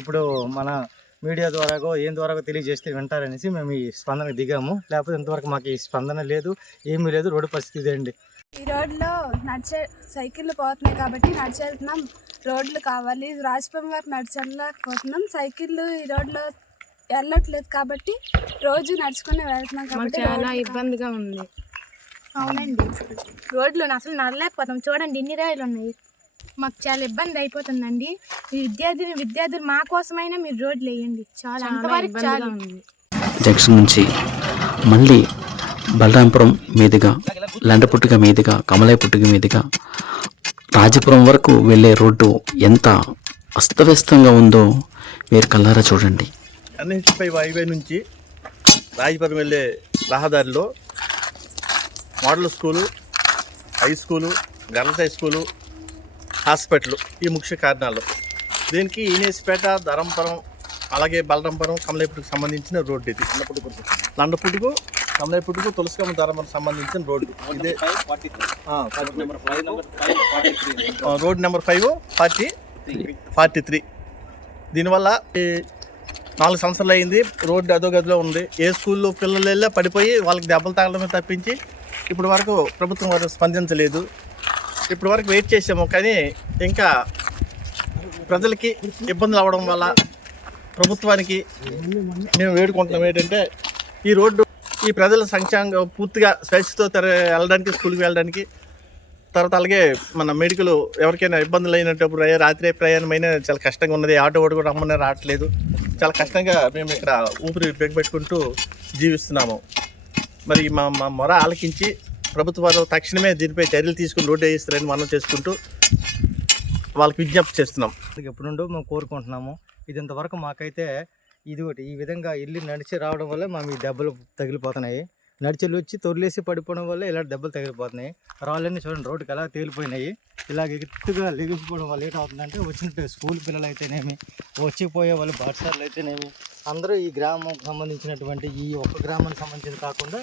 ఇప్పుడు మన మీడియా ద్వారాగో ఏం ద్వారాగో తెలియజేస్తే వింటారనేసి మేము ఈ స్పందనకు దిగాము. లేకపోతే ఇంతవరకు మాకు ఈ స్పందన లేదు ఏమీ లేదు రోడ్డు పరిస్థితి అండి. ఈ రోడ్లో నడిచే సైకిళ్ళు పోతున్నాయి కాబట్టి నడిచి వెళ్తున్నాం రోడ్లు కావాలి. రాజపురం వరకు నడిచి వెళ్ళలేకపోతున్నాం సైకిళ్ళు ఈ రోడ్లో వెళ్ళట్లేదు కాబట్టి రోజు నడుచుకుని వెళ్తున్నాం కాబట్టి చాలా ఇబ్బందిగా ఉంది. అవునండి. రోడ్లు అసలు నడలేకపోతాం చూడండి ఎన్ని రాయిలు ఉన్నాయి మాకు చాలా ఇబ్బంది అయిపోతుందండి. ఈ విద్యార్థులు విద్యార్థులు మా కోసమైనా మీరు రోడ్లు వేయండి. చాలా చాలా అంతవరకు జంక్షన్ నుంచి మళ్ళీ బలరాంపురం మీదుగా లండపుట్టుక మీదుగా కమలాయపుట్టుక మీదుగా రాజపురం వరకు వెళ్ళే రోడ్డు ఎంత అస్తవ్యస్తంగా ఉందో మీరు కల్లారా చూడండి. ఎన్హెచ్పై హైవే నుంచి రాజపురం వెళ్ళే రహదారిలో model school high school girls high school hospital ఈ ముఖ్య కారణాలు. దీనికి ఈనేసిపేట ధరంపురం అలాగే బలరంపురం కమలాయపుట్టుకు సంబంధించిన రోడ్డు ఇది. లండపుట్టుకు కమలాయపుట్టుకు తులసికమ్మ ధరంపురం సంబంధించిన రోడ్డు. ఇదే road number five forty forty three. దీనివల్ల ఈ నాలుగు సంవత్సరాలు అయింది రోడ్డు అదో గదిలో ఉంది. ఏ స్కూల్లో పిల్లలు వెళ్ళా పడిపోయి వాళ్ళకి దెబ్బలు తగలమే తప్పించి ఇప్పటి వరకు ప్రభుత్వం వారు స్పందించలేదు. ఇప్పటి వరకు వెయిట్ చేసాము కానీ ఇంకా ప్రజలకి ఇబ్బందులు అవ్వడం వల్ల ప్రభుత్వానికి మేము వేడుకుంటున్నాం. ఏంటంటే ఈ రోడ్డు ఈ ప్రజల సంక్షేమంగా పూర్తిగా స్వేచ్ఛతో తెర వెళ్ళడానికి స్కూల్కి వెళ్ళడానికి తర్వాత అలాగే మన మెడికల్ ఎవరికైనా ఇబ్బందులు అయినప్పుడు రాత్రి ప్రయాణమైన చాలా కష్టంగా ఉన్నది. ఆటో వాడు కూడా రమ్మని రావట్లేదు. చాలా కష్టంగా మేము ఇక్కడ ఊపిరి పెట్టుకుంటూ జీవిస్తున్నాము. మరి మా మా మొర ఆలకించి ప్రభుత్వాలు తక్షణమే దీనిపై చర్యలు తీసుకుని రోడ్డు వేయిస్తారని మనం చేసుకుంటూ వాళ్ళకి విజ్ఞప్తి చేస్తున్నాం. ఎప్పుడు నుండో మేము కోరుకుంటున్నాము. ఇది ఇంతవరకు మాకైతే ఇది ఒకటి. ఈ విధంగా ఇల్లు నడిచి రావడం వల్ల మా ఈ దెబ్బలు తగిలిపోతున్నాయి. నడిచి వచ్చి తొలిలేసి పడిపోవడం వల్ల ఇలాంటి దెబ్బలు తగిలిపోతున్నాయి. రాళ్ళన్నీ చూడండి రోడ్డుకి ఎలా తేలిపోయినాయి. ఇలాగ ఎత్తుగా లెగిసిపోవడం వల్ల ఏటవుతుందంటే వచ్చినట్టు స్కూల్ పిల్లలు అయితేనేమి వచ్చిపోయే వాళ్ళు బాటసార్లు అయితేనేమి అందరూ ఈ గ్రామం సంబంధించినటువంటి ఈ ఒక్క గ్రామానికి సంబంధించిన కాకుండా